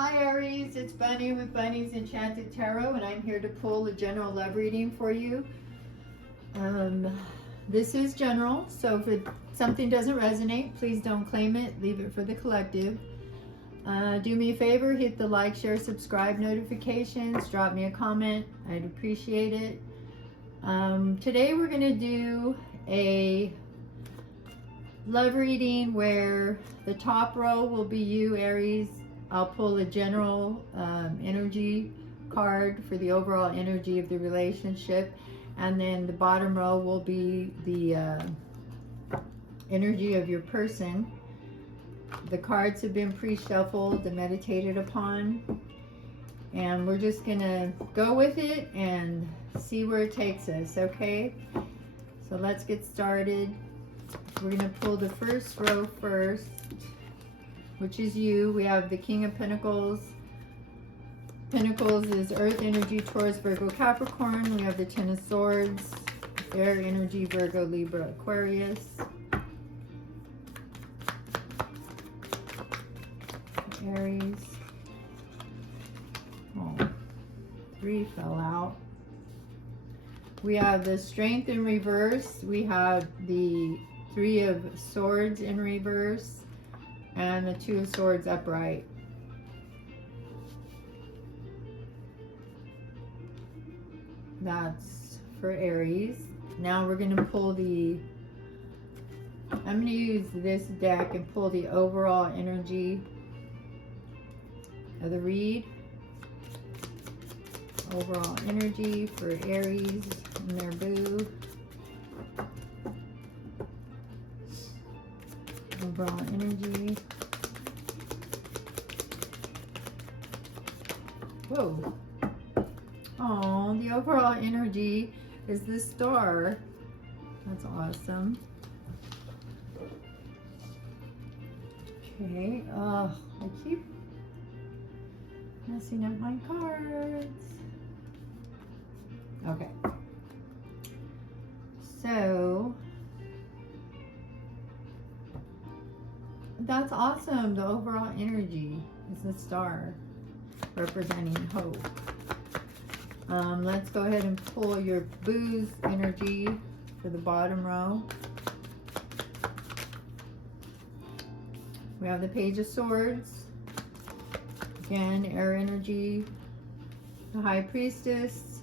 Hi Aries, it's Bunny with Bunny's Enchanted Tarot, and I'm here to pull a general love reading for you. This is general, so if something doesn't resonate, please don't claim it, leave it for the collective. Do me a favor, hit the like, share, subscribe notifications, drop me a comment, I'd appreciate it. Today we're going to do a love reading where the top row will be you, Aries. I'll pull a general energy card for the overall energy of the relationship, and then the bottom row will be the energy of your person. The cards have been pre-shuffled and meditated upon, and we're just gonna go with it and see where it takes us, okay? So let's get started. We're gonna pull the first row first, which is you. We have the King of Pentacles. Pentacles is Earth energy, Taurus, Virgo, Capricorn. We have the Ten of Swords, air energy, Virgo, Libra, Aquarius. Aries. Oh, 3 fell out. We have the Strength in reverse. We have the 3 of Swords in reverse. And the 2 of Swords upright. That's for Aries. Now we're going to pull I'm going to use this deck and pull the overall energy of the read. Overall energy for Aries and their boo. Overall energy. Whoa. Oh, the overall energy is the Star. That's awesome. Okay. I keep messing up my cards. Okay. So that's awesome. The overall energy is the Star, representing hope. Let's go ahead and pull your boo's energy for the bottom row. We have the Page of Swords. Again, air energy. The High Priestess,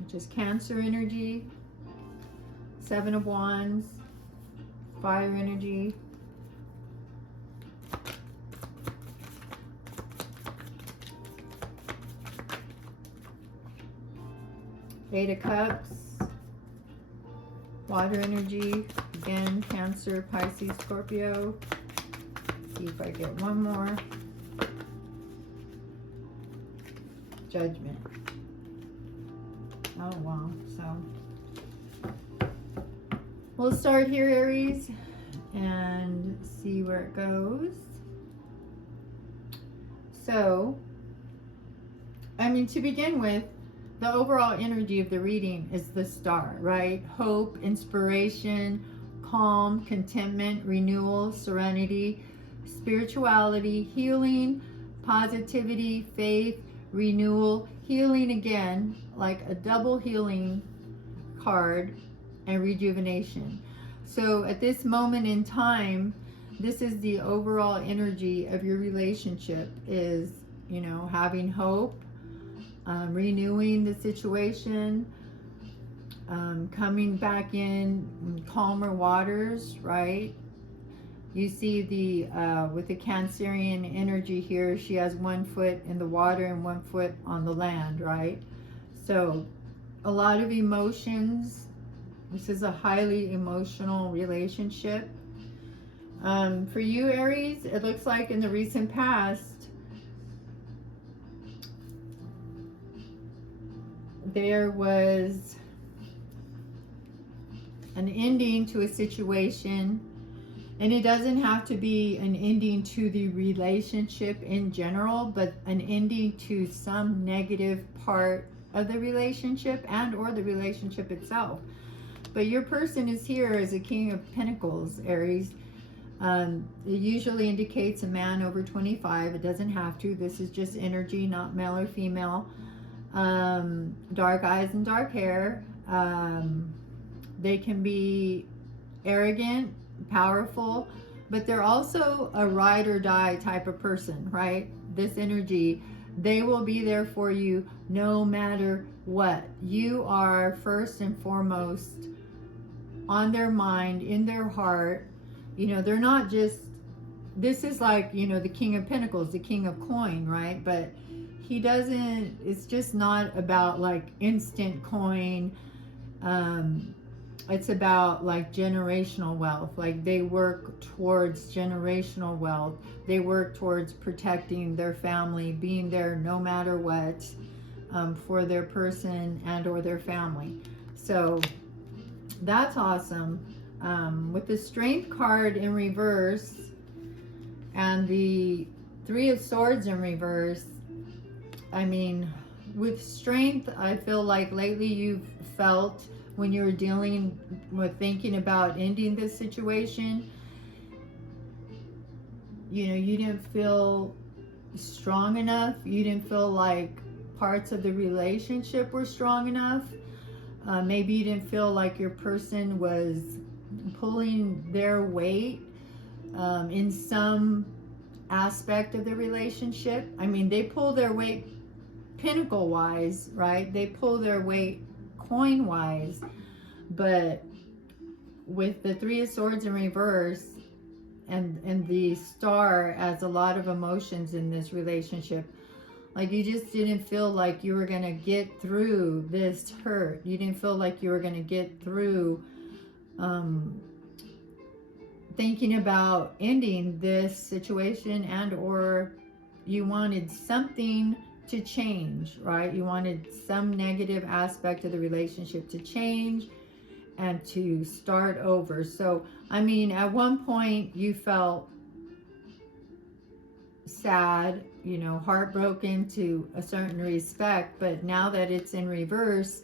which is Cancer energy. 7 of Wands. Fire energy. Eight of Cups. Water energy. Again, Cancer, Pisces, Scorpio. See if I get one more. Judgment. Oh wow. So we'll start here, Aries, and see where it goes. So, I mean, to begin with, the overall energy of the reading is the Star, right? Hope, inspiration, calm, contentment, renewal, serenity, spirituality, healing, positivity, faith, renewal, healing again, like a double healing card, and rejuvenation. So at this moment in time, this is the overall energy of your relationship, is, you know, having hope, renewing the situation, coming back in calmer waters, right? You see the with the Cancerian energy here, she has 1 foot in the water and 1 foot on the land, right? So a lot of emotions. This is a highly emotional relationship. For you, Aries, it looks like in the recent past, there was an ending to a situation, and it doesn't have to be an ending to the relationship in general, but an ending to some negative part of the relationship and or the relationship itself. But your person is here as a King of Pentacles, Aries. It usually indicates a man over 25. It doesn't have to. This is just energy, not male or female. Dark eyes and dark hair. They can be arrogant, powerful, but they're also a ride or die type of person, right? This energy, they will be there for you no matter what. You are first and foremost on their mind, in their heart. You know, they're not just, this is like, you know, the King of Pentacles, the King of Coin, right? But he doesn't, it's just not about like instant coin. It's about like generational wealth. Like they work towards generational wealth. They work towards protecting their family, being there no matter what, for their person and or their family. So that's awesome. With the Strength card in reverse and the Three of Swords in reverse, I mean, with Strength, I feel like lately you've felt, when you were dealing with thinking about ending this situation, you know, you didn't feel strong enough. You didn't feel like parts of the relationship were strong enough. Maybe you didn't feel like your person was pulling their weight in some aspect of the relationship. I mean, they pull their weight pinnacle wise, right? They pull their weight coin wise, but with the Three of Swords in reverse and the Star as a lot of emotions in this relationship, like you just didn't feel like you were going to get through this hurt. You didn't feel like you were going to get through thinking about ending this situation, and or you wanted something to change, right? You wanted some negative aspect of the relationship to change and to start over. So, I mean, at one point you felt sad, you know, heartbroken to a certain respect, but now that it's in reverse,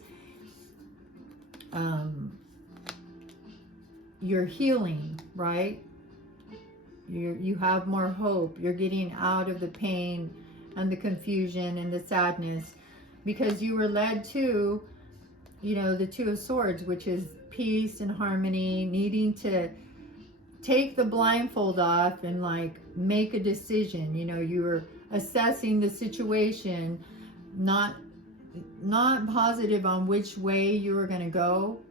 you're healing, right? You have more hope. You're getting out of the pain and the confusion and the sadness, because you were led to, you know, the Two of Swords, which is peace and harmony, needing to take the blindfold off and like make a decision. You know, you were assessing the situation, not positive on which way you were going to go,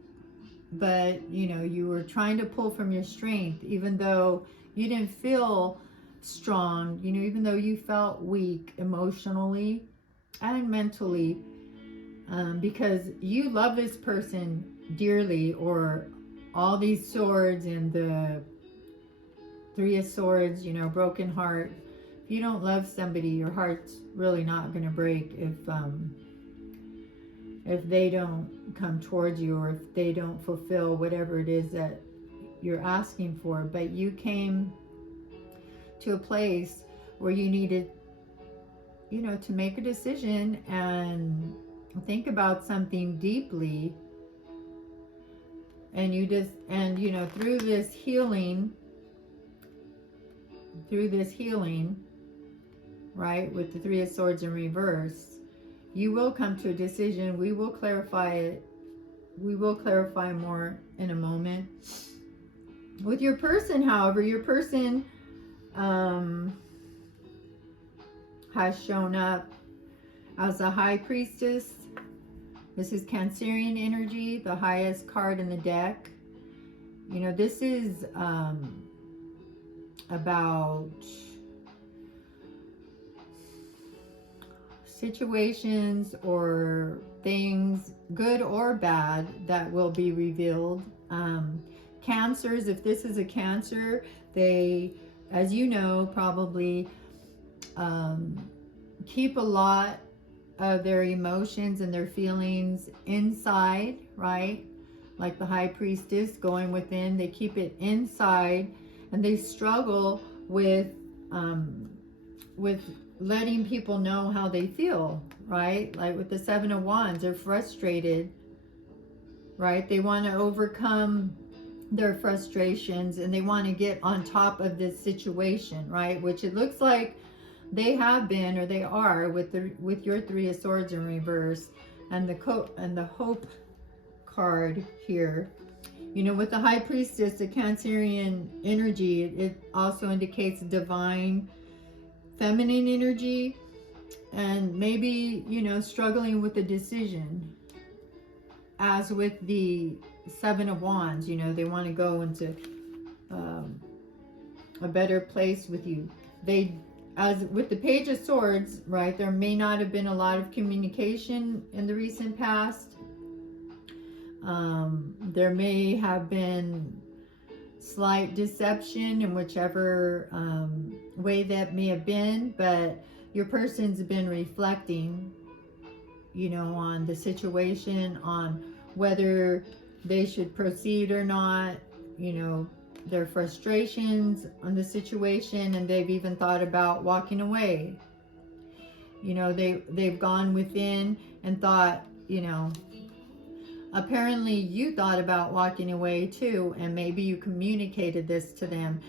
but you know, you were trying to pull from your strength, even though you didn't feel strong, you know, even though you felt weak emotionally and mentally, because you love this person dearly, or all these swords and the Three of Swords, you know, broken heart. If you don't love somebody, your heart's really not going to break if they don't come towards you, or if they don't fulfill whatever it is that you're asking for. But you came to a place where you needed, you know, to make a decision and think about something deeply. And you just, and you know, through this healing, right, with the Three of Swords in reverse, you will come to a decision. We will clarify it. We will clarify more in a moment. With your person, however, your person has shown up as a High Priestess. This is Cancerian energy, the highest card in the deck. You know, this is about situations or things, good or bad, that will be revealed. Cancers, if this is a Cancer, they, as you know, probably keep a lot of their emotions and their feelings inside, right? Like the High Priestess going within, they keep it inside, and they struggle with letting people know how they feel, right? Like with the Seven of Wands, they're frustrated, right? They want to overcome their frustrations, and they want to get on top of this situation, right? Which it looks like they have been, or they are, with your Three of Swords in reverse, and the Hope card here. You know, with the High Priestess, the Cancerian energy, it also indicates divine feminine energy, and maybe, you know, struggling with a decision. As with the Seven of Wands, you know, they want to go into a better place with you. As with the Page of Swords, right, there may not have been a lot of communication in the recent past. There may have been slight deception in whichever way that may have been, but your person's been reflecting, you know, on the situation, on whether they should proceed or not, you know, their frustrations on the situation, and they've even thought about walking away. You know, they've gone within and thought, you know, apparently you thought about walking away too, and maybe you communicated this to them,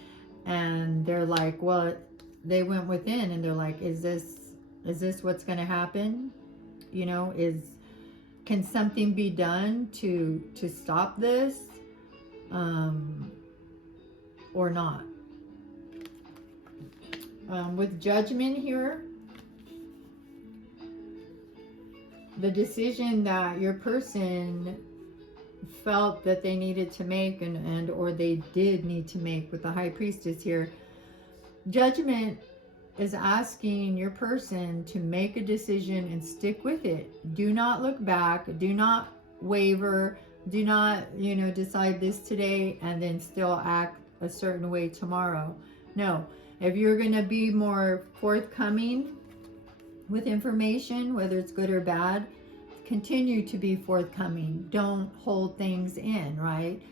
and they're like, well, they went within and they're like, is this what's going to happen? You know, can something be done to stop this, or not? With Judgment here, the decision that your person felt that they needed to make, and or they did need to make with the High Priestess here, Judgment is asking your person to make a decision and stick with it. Do not look back. Do not waver. Do not, you know, decide this today and then still act a certain way tomorrow. No. If you're going to be more forthcoming with information, whether it's good or bad, continue to be forthcoming. Don't hold things in, right?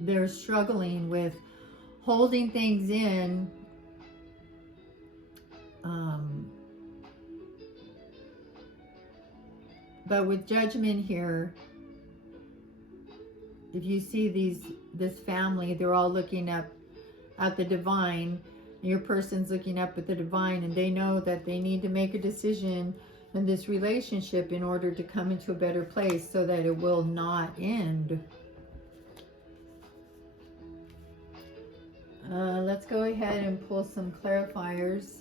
They're struggling with holding things in. But with Judgment here, if you see this family, they're all looking up at the divine. Your person's looking up at the divine, and they know that they need to make a decision in this relationship in order to come into a better place so that it will not end. Let's go ahead and pull some clarifiers.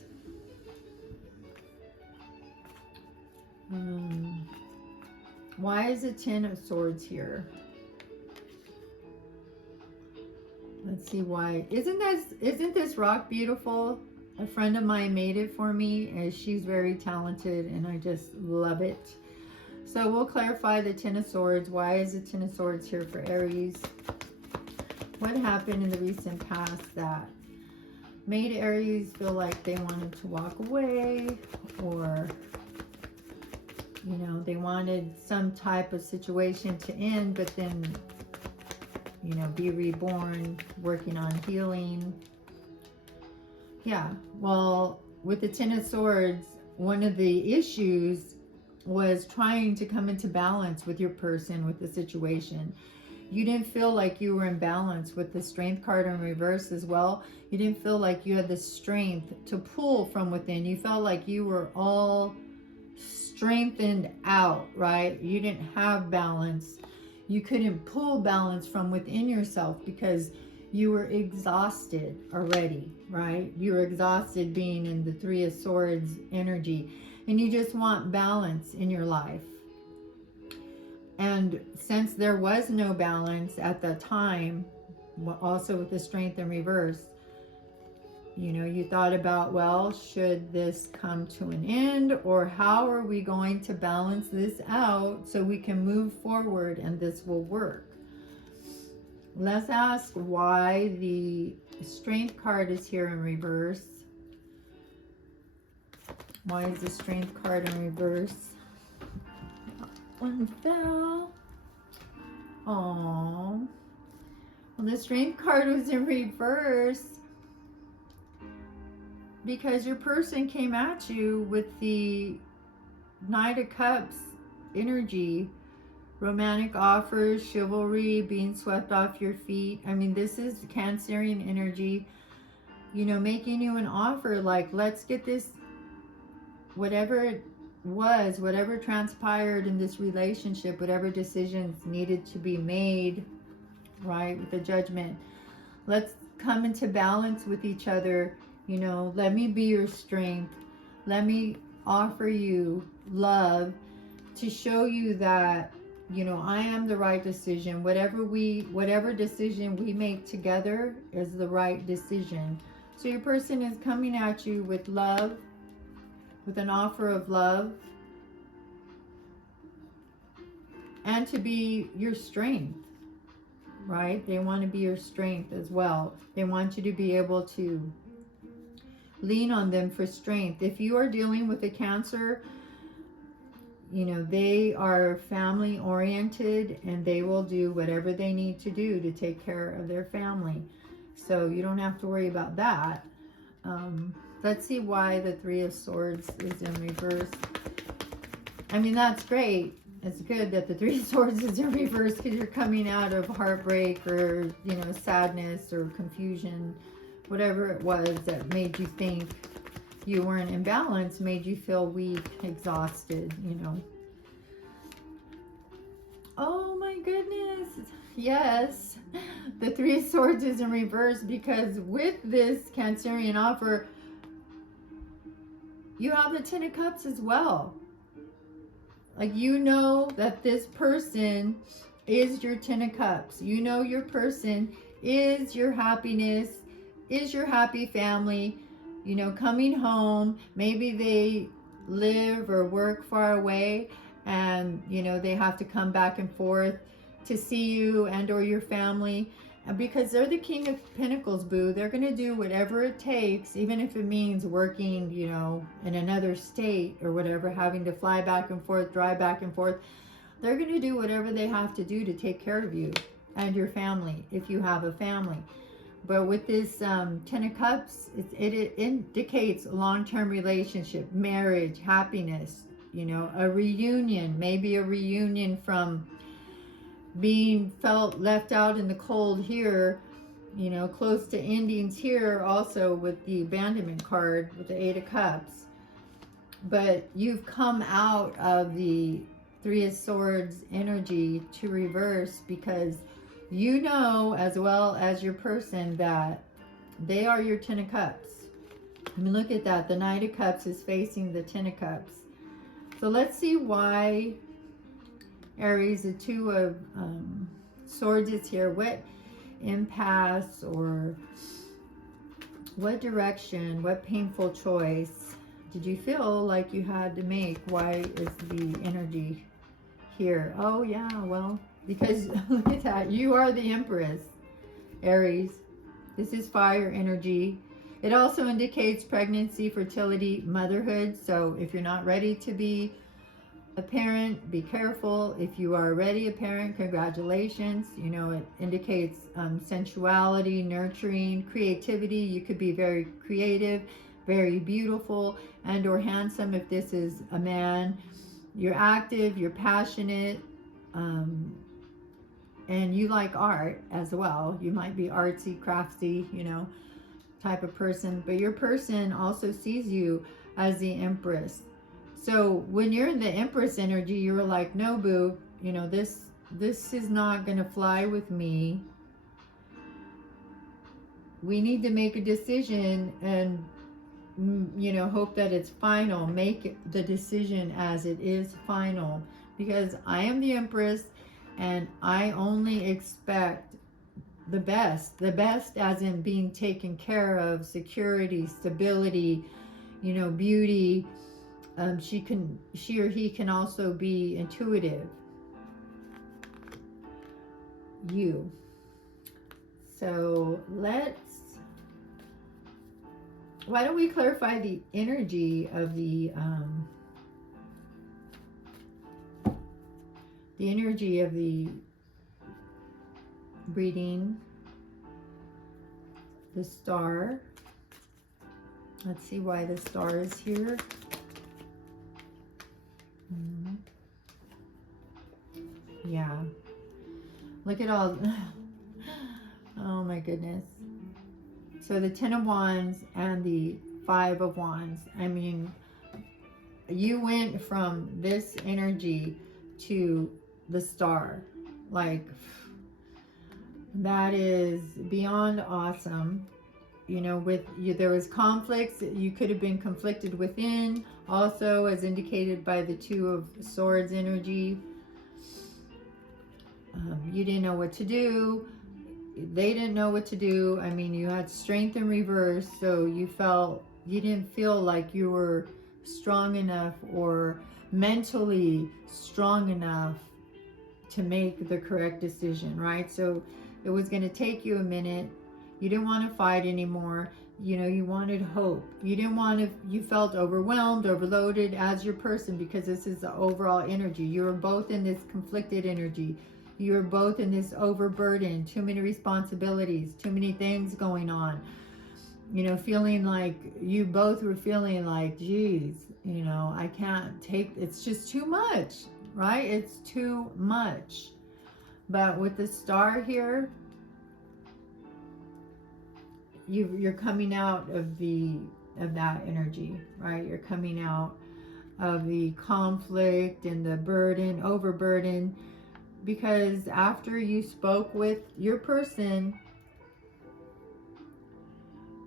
Why is the Ten of Swords here? Let's see why. Isn't this rock beautiful? A friend of mine made it for me, and she's very talented, and I just love it. So we'll clarify the Ten of Swords. Why is the Ten of Swords here for Aries? What happened in the recent past that made Aries feel like they wanted to walk away, or, you know, they wanted some type of situation to end, but then, you know, be reborn, working on healing. Yeah, well, with the Ten of Swords, one of the issues was trying to come into balance with your person, with the situation. You didn't feel like you were in balance with the Strength card in reverse as well. You didn't feel like you had the strength to pull from within. You felt like you were all strengthened out, right? You didn't have balance. You couldn't pull balance from within yourself because you were exhausted already, right? You were exhausted being in the Three of Swords energy, and you just want balance in your life. And since there was no balance at that time, also with the Strength in reverse, you know, you thought about, well, should this come to an end, or how are we going to balance this out so we can move forward and this will work? Let's ask why the Strength card is here in reverse. Why is the Strength card in reverse? One fell. Oh, well, the Strength card was in reverse because your person came at you with the Knight of Cups energy, romantic offers, chivalry, being swept off your feet. I mean, this is Cancerian energy, you know, making you an offer like, let's get this, whatever it was, whatever transpired in this relationship, whatever decisions needed to be made, right, with the Judgment. Let's come into balance with each other. You know, let me be your strength. Let me offer you love to show you that, you know, I am the right decision. Whatever decision we make together is the right decision. So your person is coming at you with love, with an offer of love, and to be your strength, right? They want to be your strength as well. They want you to be able to lean on them for strength. If you are dealing with a Cancer, you know, they are family oriented and they will do whatever they need to do to take care of their family. So you don't have to worry about that. Let's see why the Three of Swords is in reverse. I mean, that's great. It's good that the Three of Swords is in reverse because you're coming out of heartbreak or, you know, sadness or confusion, whatever it was that made you think you weren't in balance, made you feel weak, exhausted, you know. Oh my goodness. Yes. The Three of Swords is in reverse because with this Cancerian offer, you have the Ten of Cups as well. Like, you know that this person is your Ten of Cups. You know your person is your happiness, is your happy family, you know, coming home. Maybe they live or work far away and, you know, they have to come back and forth to see you and or your family. And because they're the King of Pentacles, boo, they're going to do whatever it takes, even if it means working, you know, in another state or whatever, having to fly back and forth, drive back and forth. They're going to do whatever they have to do to take care of you and your family, if you have a family. But with this Ten of Cups, it indicates a long-term relationship, marriage, happiness, you know, a reunion, maybe a reunion from being felt left out in the cold here, you know, close to endings here also with the abandonment card with the Eight of Cups. But you've come out of the Three of Swords energy to reverse because you know, as well as your person, that they are your Ten of Cups. I mean, look at that. The Knight of Cups is facing the Ten of Cups. So let's see why Aries, the Two of Swords is here. What impasse or what direction, what painful choice did you feel like you had to make? Why is the energy here? Oh yeah, well, because look at that. You are the Empress, Aries. This is fire energy. It also indicates pregnancy, fertility, motherhood. So if you're not ready to be a parent, be careful. If you are already a parent, congratulations. You know, it indicates sensuality, nurturing, creativity. You could be very creative, very beautiful, and or handsome if this is a man. You're active, you're passionate, and you like art as well. You might be artsy, crafty, you know, type of person. But your person also sees you as the Empress. So when you're in the Empress energy, you're like, no, boo, you know, this is not going to fly with me. We need to make a decision and, you know, hope that it's final. Make the decision as it is final. Because I am the Empress and I only expect the best as in being taken care of, security, stability, you know, beauty. She or he can also be intuitive. You. So why don't we clarify the energy of the reading, the star. Let's see why the star is here. Yeah. Look at all. Oh my goodness. So the 10 of Wands and the 5 of Wands. I mean, you went from this energy to the Star. Like, that is beyond awesome. You know, with you, there was conflicts. You could have been conflicted within, also as indicated by the 2 of Swords energy. You didn't know what to do. They didn't know what to do. I mean, you had strength in reverse, so you didn't feel like you were strong enough or mentally strong enough to make the correct decision, right? So it was going to take you a minute. You didn't want to fight anymore. You know, you wanted hope. You didn't want to, you felt overwhelmed, overloaded as your person, because this is the overall energy. You were both in this conflicted energy. You're both in this overburden, too many responsibilities, too many things going on. You know, feeling like, you both were feeling like, geez, you know, I can't take, it's just too much, right? It's too much. But with the Star here, you're coming out of that energy, right? You're coming out of the conflict and the burden, overburden. Because after you spoke with your person,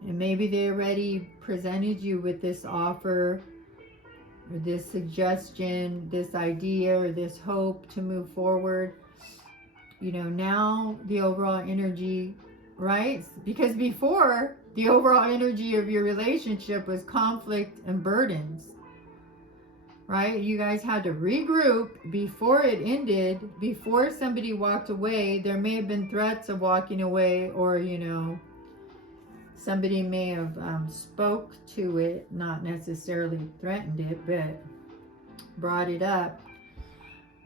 and maybe they already presented you with this offer, or this suggestion, this idea, or this hope to move forward, you know, now the overall energy, right? Because before, the overall energy of your relationship was conflict and burdens. Right? You guys had to regroup before it ended, before somebody walked away. There may have been threats of walking away, or, you know, somebody may have spoke to it, not necessarily threatened it, but brought it up.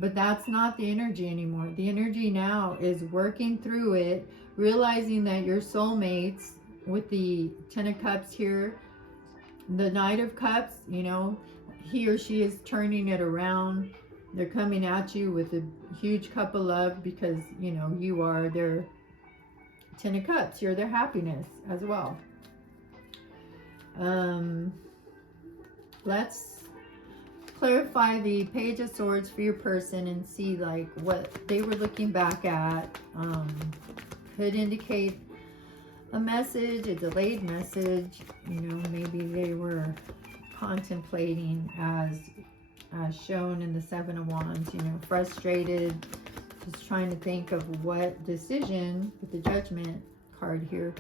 But that's not the energy anymore. The energy now is working through it, realizing that your soulmates, with the 10 of Cups here, the Knight of Cups, you know, he or she is turning it around. They're coming at you with a huge cup of love, because, you know, you are their 10 of Cups. You're their happiness as well. Let's clarify the Page of Swords for your person and see like what they were looking back at. Could indicate a message, a delayed message. You know, maybe they were contemplating, as shown in the 7 of Wands, you know, frustrated, just trying to think of what decision, with the Judgment card here,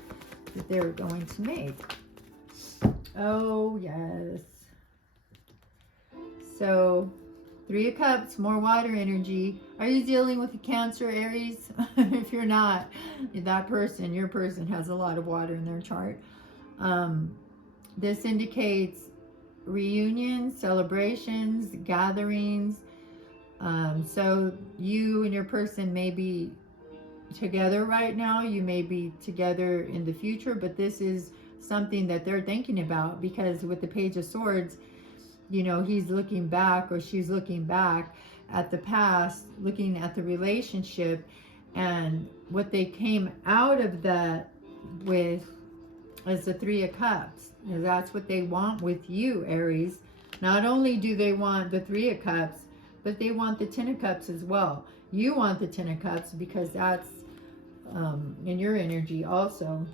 that they're going to make. Oh, yes. So, 3 of Cups, more water energy. Are you dealing with a Cancer, Aries? If you're not, that person, your person, has a lot of water in their chart. This indicates reunions, celebrations, gatherings. So you and your person may be together right now. You may be together in the future, but this is something that they're thinking about, because with the Page of Swords, you know, he's looking back, or she's looking back at the past, looking at the relationship and what they came out of that with, as the 3 of Cups. And that's what they want with you, Aries. Not only do they want the 3 of Cups, but they want the 10 of Cups as well. You want the 10 of Cups because that's in your energy also.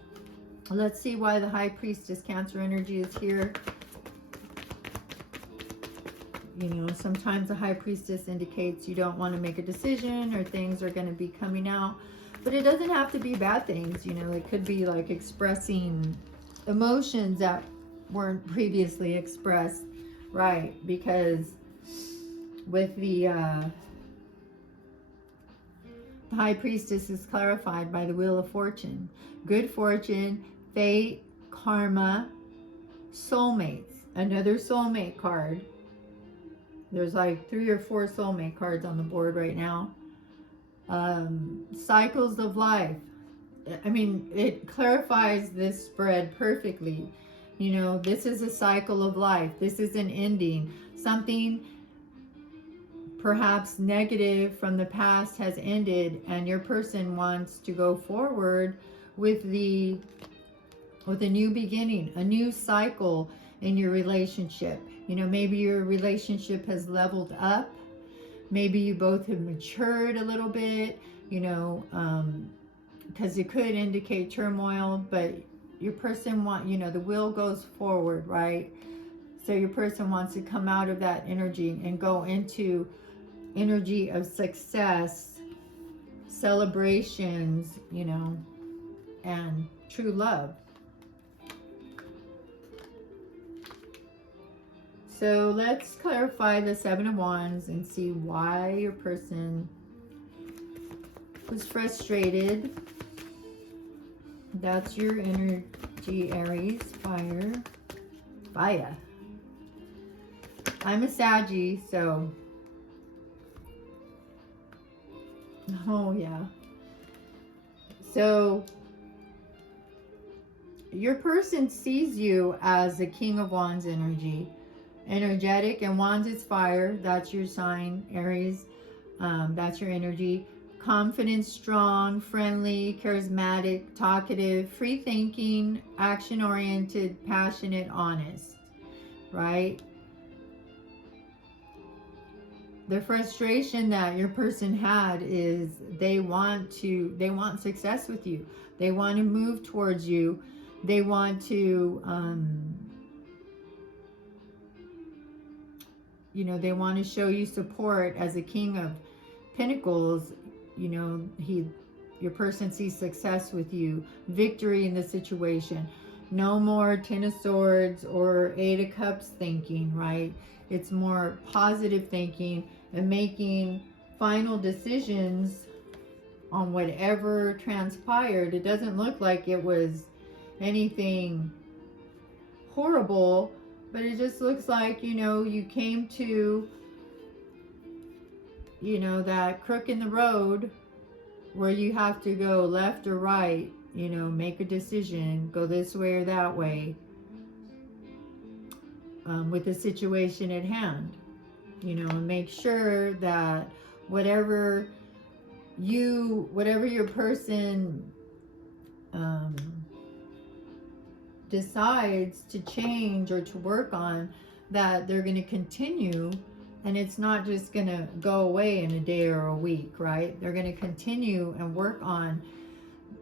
Let's see why the High Priestess Cancer energy is here. You know, sometimes the High Priestess indicates you don't want to make a decision, or things are going to be coming out. But it doesn't have to be bad things. You know, it could be like expressing emotions that weren't previously expressed, right? Because with the High Priestess is clarified by the Wheel of Fortune. Good fortune, fate, karma, soulmates. Another soulmate card. There's like 3 or 4 soulmate cards on the board right now. Cycles of life. I mean, it clarifies this spread perfectly. You know, this is a cycle of life. This is an ending. Something perhaps negative from the past has ended, and your person wants to go forward with a new beginning, a new cycle in your relationship. You know, maybe your relationship has leveled up. Maybe you both have matured a little bit, you know, because it could indicate turmoil, but your person the will goes forward, right? So your person wants to come out of that energy and go into energy of success, celebrations, you know, and true love. So let's clarify the Seven of Wands and see why your person was frustrated. That's your energy, Aries. Fire. Fire. I'm a Saggy, so... Oh, yeah. So, your person sees you as the King of Wands energy. Energetic, and Wands is fire. That's your sign, Aries. That's your energy. Confident, strong, friendly, charismatic, talkative, free-thinking, action-oriented, passionate, honest. Right? The frustration that your person had is they want success with you. They want to move towards you. They want to, you know, they want to show you support as a King of Pentacles. You know, your person sees success with you, victory in the situation. No more Ten of Swords or Eight of Cups thinking, right? It's more positive thinking and making final decisions on whatever transpired. It doesn't look like it was anything horrible, but it just looks like, you know, you came to, you know, that crook in the road where you have to go left or right, you know, make a decision, go this way or that way, with the situation at hand, you know, and make sure that whatever your person decides to change or to work on, that they're going to continue, and it's not just going to go away in a day or a week, right? They're going to continue and work on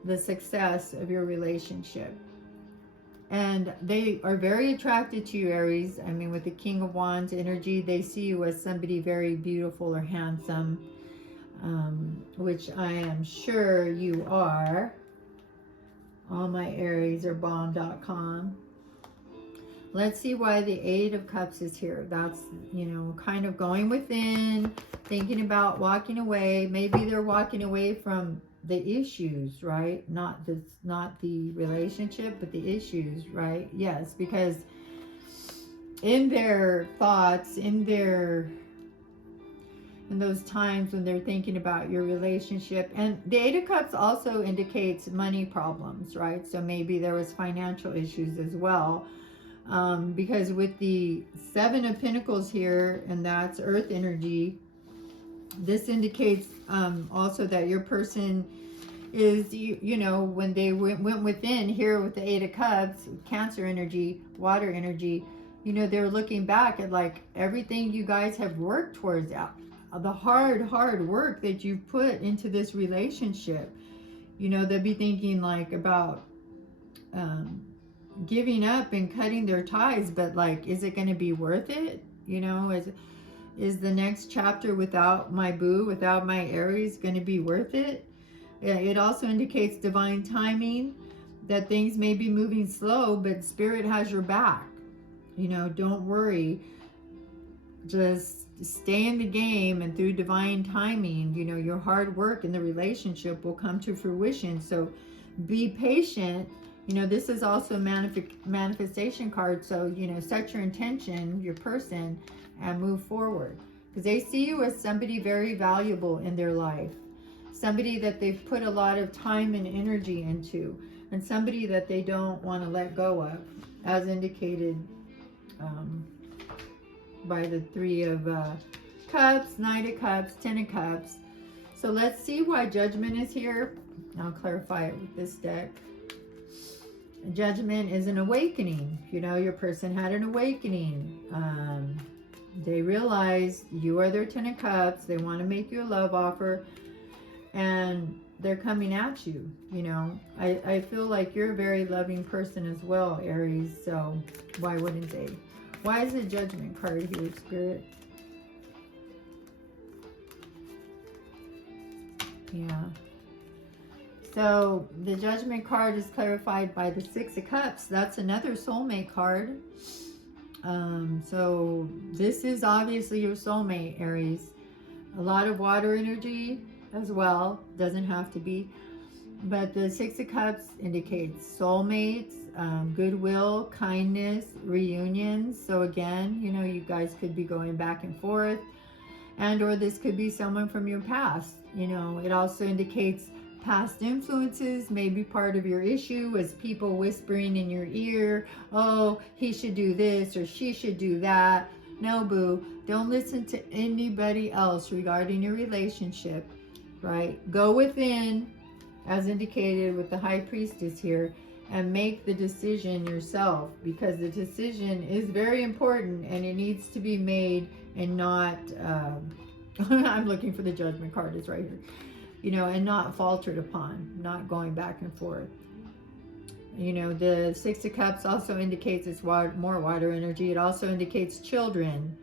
the success of your relationship. And they are very attracted to you, Aries. I mean, with the King of Wands energy, they see you as somebody very beautiful or handsome, which I am sure you are. All my Aries are bomb.com. Let's see why the Eight of Cups is here. That's, you know, kind of going within, thinking about walking away. Maybe they're walking away from the issues, right? Not the relationship, but the issues, right? Yes, because in their thoughts, in those times when they're thinking about your relationship, and the Eight of Cups also indicates money problems, right? So maybe there was financial issues as well, because with the Seven of Pentacles here, and that's Earth energy, this indicates also that your person is, you know, when they went within here with the Eight of Cups, Cancer energy, water energy, you know, they're looking back at like everything you guys have worked towards, the hard work that you've put into this relationship. You know, they'll be thinking like about giving up and cutting their ties, but like, is it going to be worth it? You know, is the next chapter without my boo, without my Aries, going to be worth it? It also indicates divine timing, that things may be moving slow, but Spirit has your back. You know, don't worry. Just stay in the game, and through divine timing, you know, your hard work in the relationship will come to fruition. So be patient. You know, this is also a manifestation card. So, you know, set your intention, your person, and move forward. Because they see you as somebody very valuable in their life. Somebody that they've put a lot of time and energy into. And somebody that they don't want to let go of. As indicated by the Three of Cups, Knight of Cups, Ten of Cups. So let's see why Judgment is here. I'll clarify it with this deck. Judgment is an awakening. You know, your person had an awakening. They realize you are their Ten of Cups. They want to make you a love offer. And they're coming at you, you know. I feel like you're a very loving person as well, Aries. So why wouldn't they? Why is the Judgment card here, Spirit? Yeah. So the Judgment card is clarified by the Six of Cups. That's another soulmate card. So this is obviously your soulmate, Aries. A lot of water energy as well. Doesn't have to be. But the Six of Cups indicates soulmates, goodwill, kindness, reunions. So again, you know, you guys could be going back and forth. And or this could be someone from your past. You know, it also indicates past influences may be part of your issue, as people whispering in your ear, oh, he should do this or she should do that. No, boo. Don't listen to anybody else regarding your relationship, right? Go within, as indicated with the High Priestess here, and make the decision yourself, because the decision is very important and it needs to be made and not, I'm looking for the Judgment card, it's right here. You know, and not faltered upon, not going back and forth. You know, the Six of Cups also indicates it's more water energy. It also indicates children.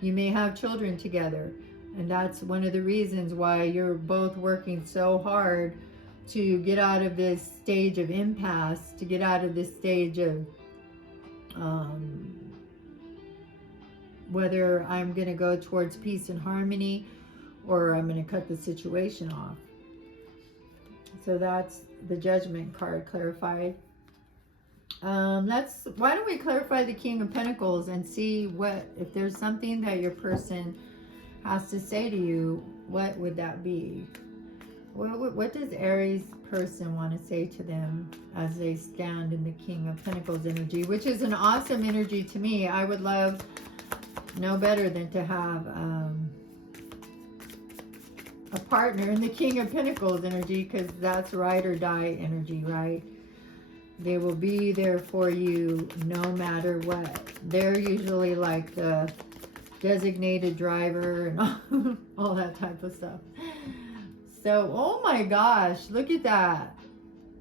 You may have children together. And that's one of the reasons why you're both working so hard to get out of this stage of impasse, to get out of this stage of whether I'm going to go towards peace and harmony or I'm going to cut the situation off. So that's the Judgment card clarified. Why don't we clarify the King of Pentacles and see what, if there's something that your person has to say to you, what would that be? What does Aries person want to say to them as they stand in the King of Pentacles energy, which is an awesome energy to me. I would love no better than to have a partner in the King of Pentacles energy, because that's ride or die energy, right? They will be there for you no matter what. They're usually like the designated driver and all that type of stuff. So, oh my gosh, look at that.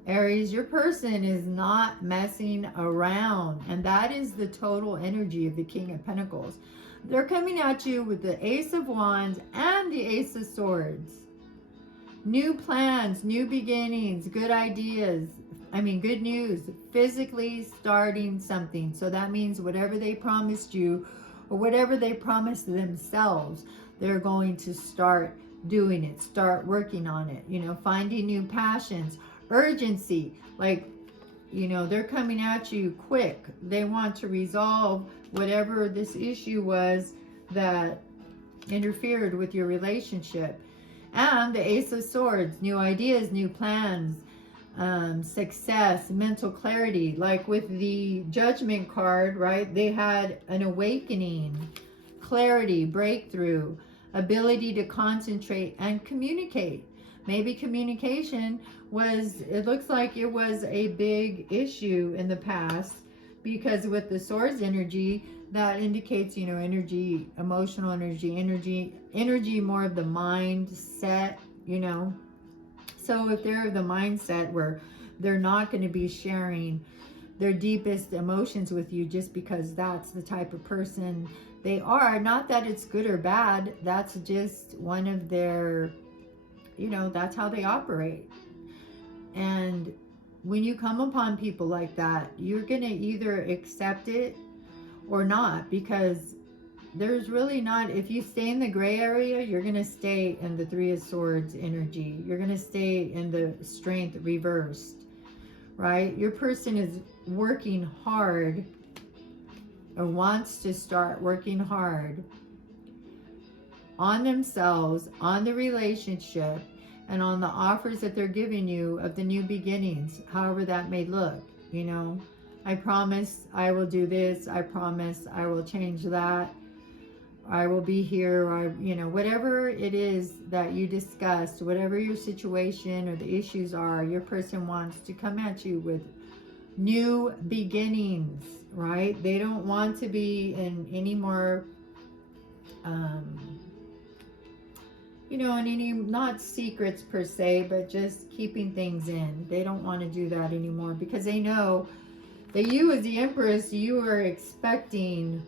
Aries, your person is not messing around. And that is the total energy of the King of Pentacles. They're coming at you with the Ace of Wands and the Ace of Swords. New plans, new beginnings, good ideas. Good news. Physically starting something. So that means whatever they promised you or whatever they promised themselves, they're going to start doing it, start working on it, you know, finding new passions, urgency, like, you know, they're coming at you quick. They want to resolve whatever this issue was that interfered with your relationship. And the Ace of Swords, new ideas, new plans, success, mental clarity. Like with the Judgment card, right? They had an awakening, clarity, breakthrough, ability to concentrate and communicate. Maybe communication was, it looks like it was a big issue in the past, because with the Swords energy, that indicates, you know, energy, emotional energy more of the mindset, you know. So if they're of the mindset where they're not going to be sharing their deepest emotions with you just because that's the type of person they are, not that it's good or bad, that's just one of their, you know, that's how they operate. And when you come upon people like that, you're going to either accept it or not, because there's really not, if you stay in the gray area, you're going to stay in the Three of Swords energy. You're going to stay in the Strength reversed, right? Your person is working hard or wants to start working hard on themselves, on the relationship, and on the offers that they're giving you of the new beginnings, however that may look, you know. I promise I will do this. I promise I will change that. I will be here, or, you know, whatever it is that you discussed, whatever your situation or the issues are, your person wants to come at you with new beginnings, right? They don't want to be in any more, you know, in any, not secrets per se, but just keeping things in. They don't want to do that anymore, because they know that you, as the Empress, you are expecting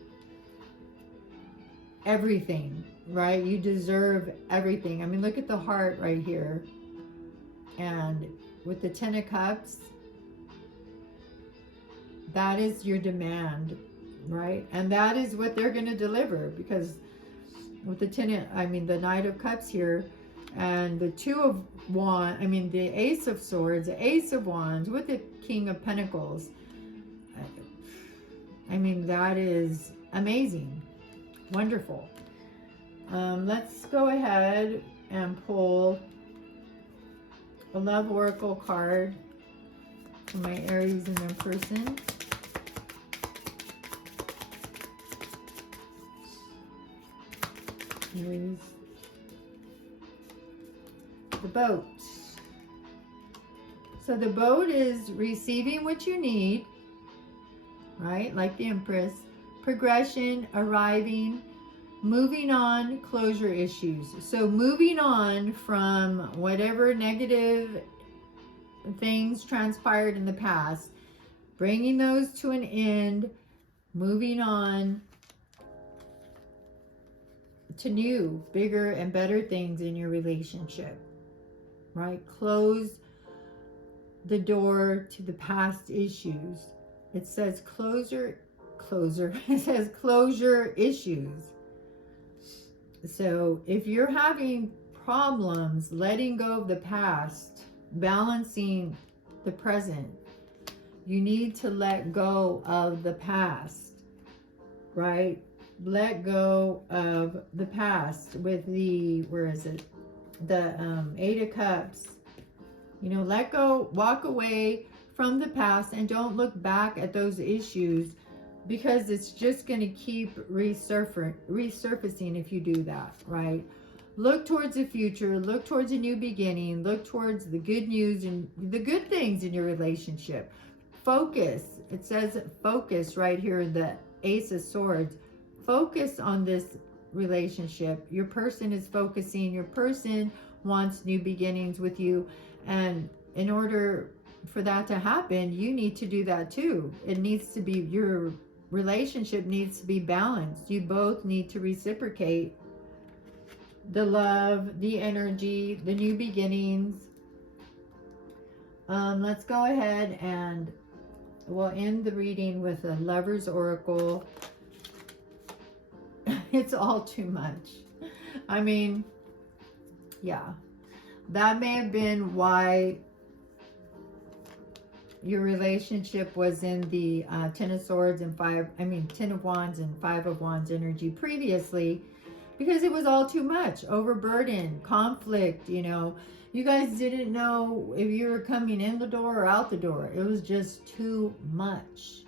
everything, right? You deserve everything. I mean, look at the heart right here. And with the Ten of Cups, that is your demand, right? And that is what they're going to deliver, because with the the Knight of Cups here, and the Two of Wands, the Ace of Swords, the Ace of Wands with the King of Pentacles. That is amazing. Wonderful. Let's go ahead and pull a Love Oracle card for my Aries and their person. Aries. The Boat. So the Boat is receiving what you need, right? Like the Empress. Progression, arriving, moving on, closure issues. So moving on from whatever negative things transpired in the past, bringing those to an end, moving on to new, bigger, and better things in your relationship, right? Close the door to the past issues. It says closure. It says closure issues. So if you're having problems letting go of the past, balancing the present, you need to let go of the past, right? Let go of the past with the, where is it? The Eight of Cups. You know, let go, walk away from the past, and don't look back at those issues, because it's just going to keep resurfacing if you do that, right? Look towards the future, look towards a new beginning, look towards the good news and the good things in your relationship. Focus. It says focus right here, the Ace of Swords. Focus on this relationship. Your person is focusing. Your person wants new beginnings with you. And in order for that to happen, you need to do that too. It needs to be, your relationship needs to be balanced. You both need to reciprocate the love, the energy, the new beginnings. Let's go ahead and we'll end the reading with a Lover's Oracle. It's all too much. Yeah, that may have been why your relationship was in the Ten of Swords and Ten of Wands and Five of Wands energy previously, because it was all too much. Overburden, conflict, you know. You guys didn't know if you were coming in the door or out the door. It was just too much,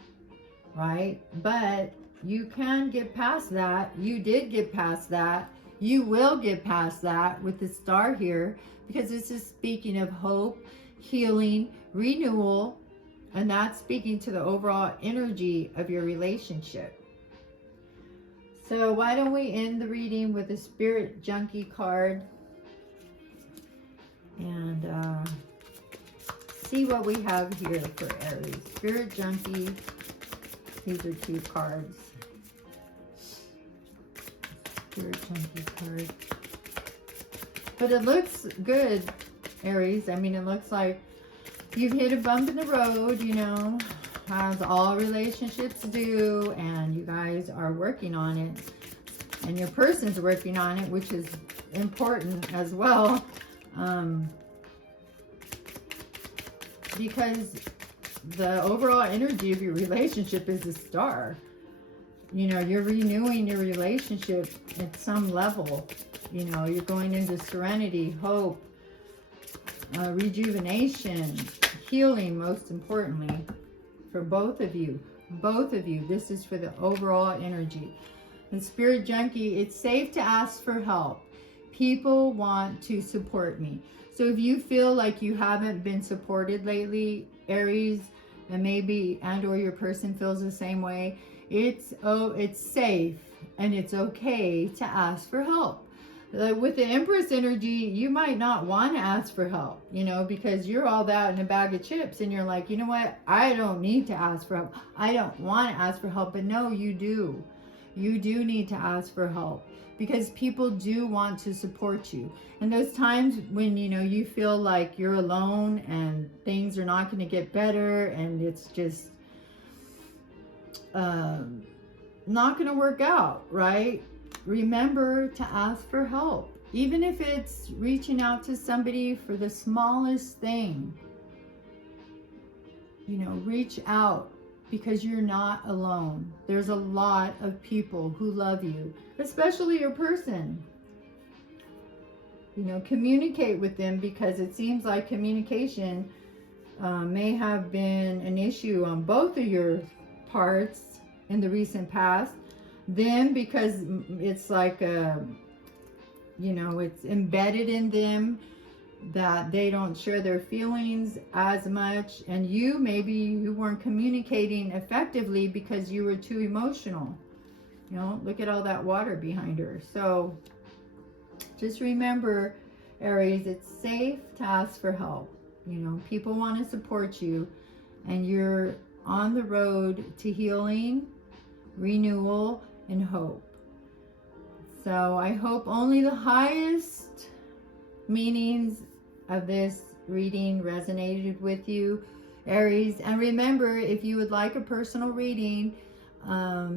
right? But you can get past that. You did get past that. You will get past that with the star here, because this is speaking of hope, healing, renewal, and that's speaking to the overall energy of your relationship. So why don't we end the reading with a Spirit Junkie card and see what we have here for Aries. Spirit Junkie. These are two cards. Spirit Junkie card. But it looks good, Aries. It looks like you've hit a bump in the road, you know, as all relationships do, and you guys are working on it, and your person's working on it, which is important as well, because the overall energy of your relationship is the star. You know, you're renewing your relationship at some level. You know, you're going into serenity, hope, rejuvenation, healing, most importantly, for both of you. Both of you. This is for the overall energy. And Spirit Junkie, it's safe to ask for help. People want to support me. So if you feel like you haven't been supported lately, Aries, and or your person feels the same way, it's safe and it's okay to ask for help. Like with the Empress energy, you might not want to ask for help, because you're all that in a bag of chips and you're like, you know what, I don't need to ask for help. I don't want to ask for help. But no, you do. You do need to ask for help, because people do want to support you. And those times when, you feel like you're alone and things are not going to get better and it's just not going to work out, right? Remember to ask for help. Even if it's reaching out to somebody for the smallest thing, reach out, because you're not alone. There's a lot of people who love you, especially your person. Communicate with them, because it seems like communication may have been an issue on both of your parts in the recent past. Them, because it's like it's embedded in them that they don't share their feelings as much, and maybe you weren't communicating effectively because you were too emotional. Look at all that water behind her. So just remember, Aries, it's safe to ask for help. People want to support you, and you're on the road to healing, renewal, and hope. So I hope only the highest meanings of this reading resonated with you, Aries. And remember, if you would like a personal reading,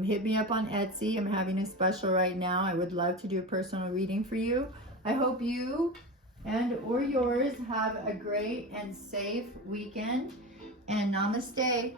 hit me up on Etsy. I'm having a special right now. I would love to do a personal reading for you. I hope you and or yours have a great and safe weekend, and namaste.